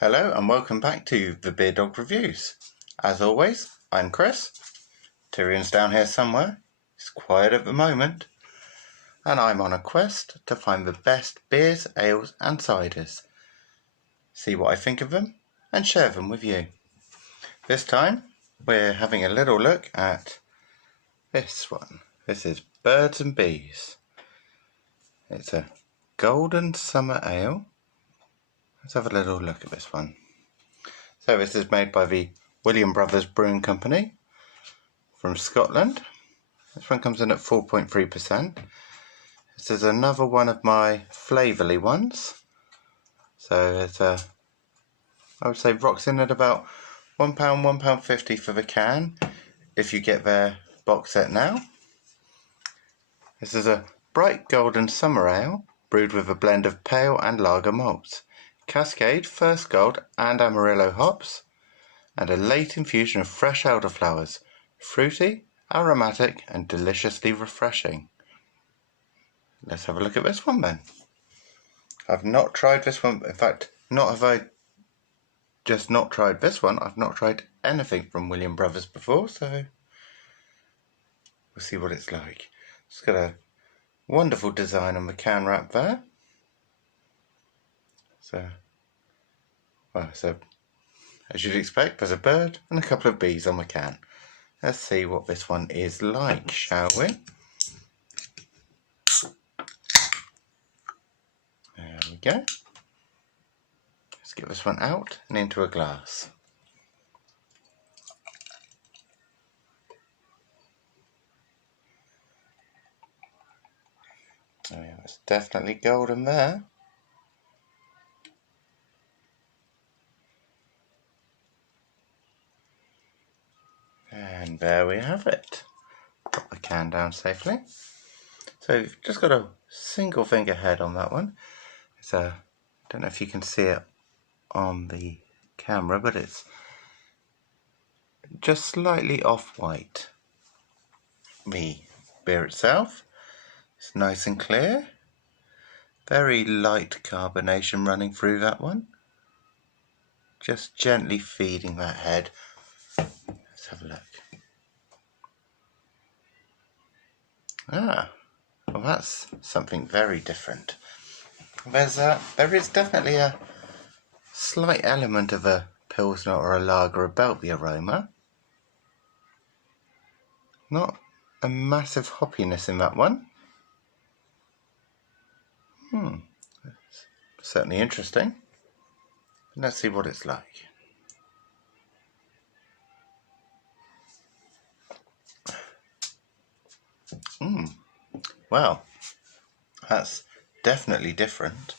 Hello and welcome back to the Beer Dog Reviews. As always, I'm Chris. Tyrion's down here somewhere. He's quiet at the moment. And I'm on a quest to find the best beers, ales and ciders. See what I think of them and share them with you. This time we're having a little look at this one. This is Birds and Bees. It's a golden summer ale. Let's have a little look at this one. So this is made by the William Brothers Brewing Company from Scotland. This one comes in at 4.3%. This is another one of my flavourly ones. So it's I would say rocks in at about £1, £1.50 for the can if you get their box set now. This is a bright golden summer ale brewed with a blend of pale and lager malts, Cascade, First Gold and Amarillo hops, and a late infusion of fresh elderflowers, fruity, aromatic and deliciously refreshing. Let's have a look at this one then. I've not tried this one. In fact, not have I just not tried this one. I've not tried anything from William Brothers before, so we'll see what it's like. It's got a wonderful design on the can wrap there. So as you'd expect, there's a bird and a couple of bees on the can. Let's see what this one is like, shall we? There we go. Let's get this one out and into a glass. Oh yeah, it's definitely golden there. And there we have it. Put the can down safely. So you've just got a single finger head on that one. It's I don't know if you can see it on the camera, but it's just slightly off-white. The beer itself is nice and clear. Very light carbonation running through that one. Just gently feeding that head. Let's have a look. Well that's something very different. There is definitely a slight element of a Pilsner or a lager about the aroma. Not a massive hoppiness in that one. Certainly interesting. Let's see what it's like. Well, that's definitely different.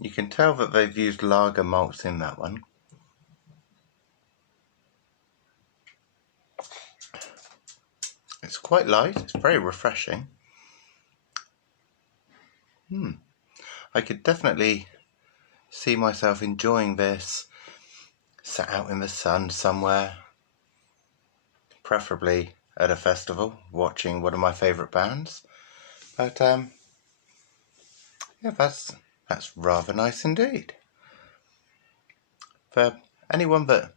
You can tell that they've used lager malts in that one. It's quite light, it's very refreshing. I could definitely see myself enjoying this sat out in the sun somewhere, preferably at a festival, watching one of my favourite bands. But yeah, that's rather nice indeed. For anyone that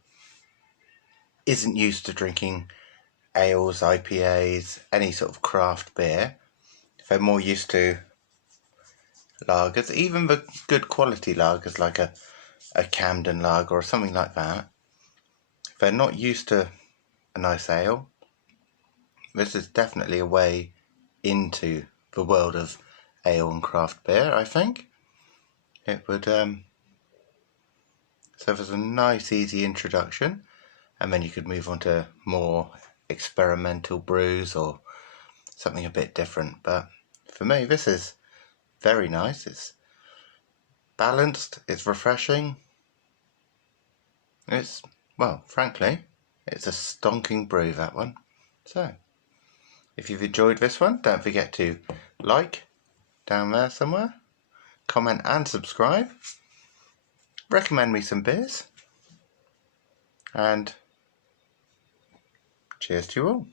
isn't used to drinking ales, IPAs, any sort of craft beer, if they're more used to lagers, even the good quality lagers like a Camden lager or something like that, if they're not used to a nice ale, this is definitely a way into the world of ale and craft beer, I think. It would serve as a nice easy introduction, and then you could move on to more experimental brews or something a bit different. But for me, this is very nice. It's balanced, it's refreshing. It's, well, frankly, it's a stonking brew, that one. So if you've enjoyed this one, don't forget to like down there somewhere, comment and subscribe, recommend me some beers, and cheers to you all.